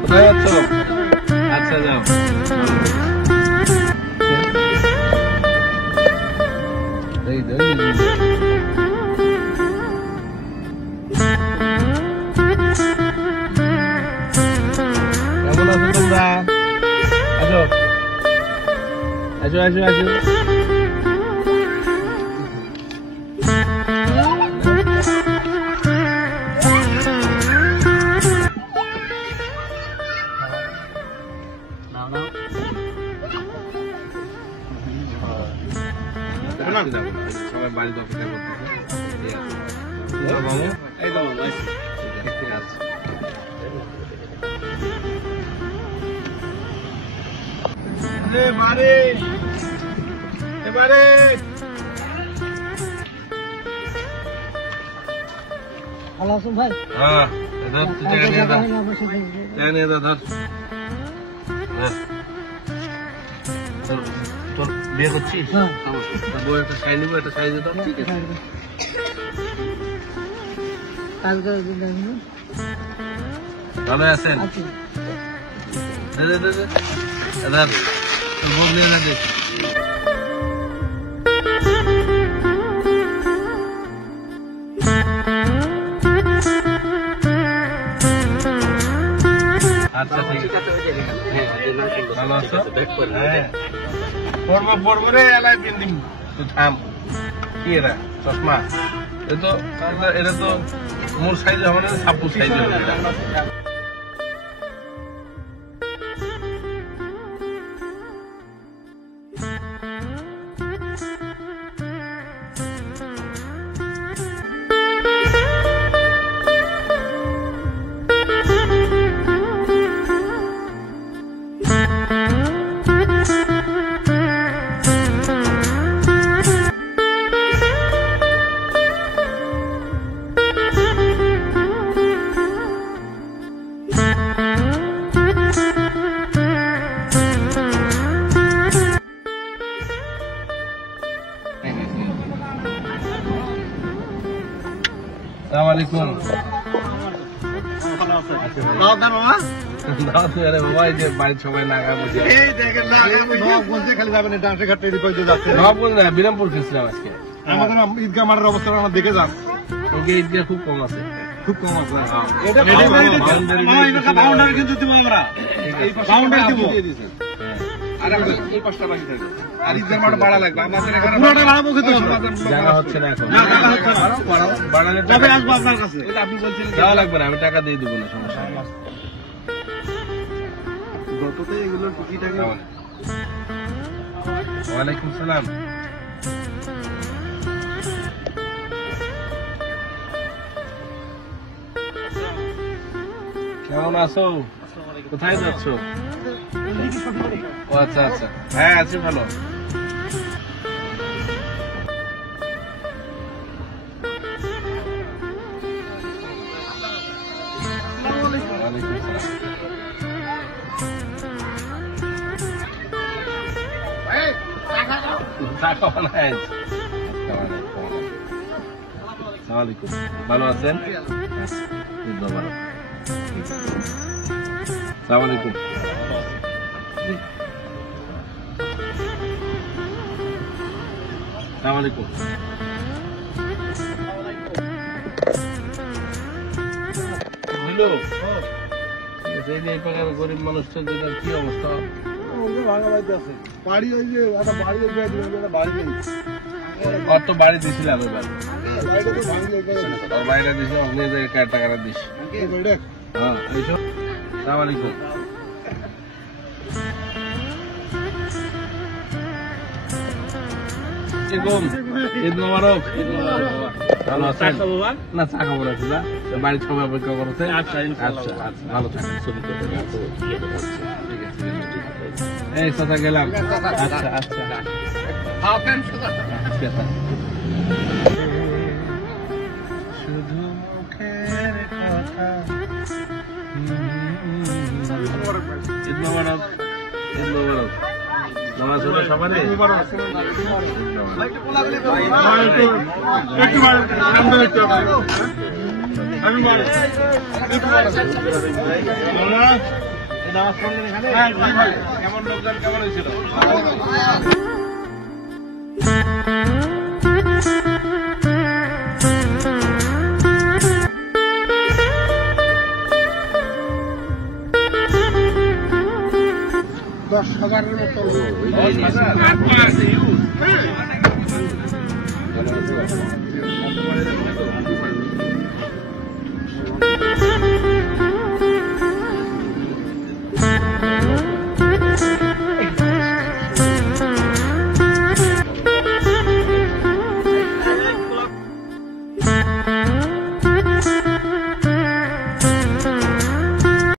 কোথায় যাচ্ছ? আচ্ছা যাও। কেমন আছো তোমরা? আসো আসো আসো আসো। সবাই বাড়িতে অপেক্ষা করতেছে। এবারে এবারে ভালো আছেন ভাই? হ্যাঁ ধর তুই টাকা নিয়ে যা, টাকা নিয়ে যা ধর। তোর বিয়ে করছিস? বউ একটা শাড়ি নিবো, একটা শাড়ি দিতাম। ঠিক আছে ভালো আছেন? বউ নিয়ে না দেখ। আচ্ছা ঠিক আছে ভালো আছো? হ্যাঁ পড়বো রে এলাই দিন দিন তুই থাম। কি এরা চশমা? এটা তো মোর সাইজে হবে না, সাপু সাইজে হবে এটা। আসসালামু আলাইকুম। বাবা এই যে বাড়ির সবাই নাগা বুঝে খালি যাবেন ডান্সে ঘাটতে যাচ্ছে বিরামপুর খেয়েছিলাম আজকে। আমাদের ঈদগাহ মাঠের অবস্থা আমরা দেখে যান। ওকে ঈদগাহ খুব কম আছে, খুব কম আছে। আর ঈদগাহ মাঠ বাড়া লাগবে আমাদের এখানে জায়গা হচ্ছে না এখন। আপনি বলছেন যাওয়া লাগবে না, আমি টাকা দিয়ে দিব না, সমস্যা নেই। গততে এগুলো টুকিটাকি। ওয়ালাইকুম সালাম। কেমন আছো? কোথায় যাচ্ছ? ও আচ্ছা আচ্ছা, হ্যাঁ আছি ভালো। ভালো আছেন? সালাম আলাইকুম। সালাম আলাইকুম। বুঝলো এই প্রকার গরিব মানুষের জন্য কি অবস্থা? বাড়ি ওই যে একটা বাড়ি আর তো বাড়ি দিয়েছিলাম এবার, বাড়িটা দিয়েছিলাম আপনি টাকাটা দিস। হ্যাঁ এইসব। সালাম আলাইকুম। ঈদ মোবারক। ভালো আছেন? না চা খাবো না, বাড়ির সবাই অপেক্ষা করছে। আচ্ছা আচ্ছা আচ্ছা ভালো থাকেন। এই কথা গেলাম। আচ্ছা আচ্ছা শুধু মুখের কথা। ঈদ মোবারক। ঈদ মোবারক। নামাজ সবারে কেমন লোকজন কেমন হয়েছিল? $10,000 মতো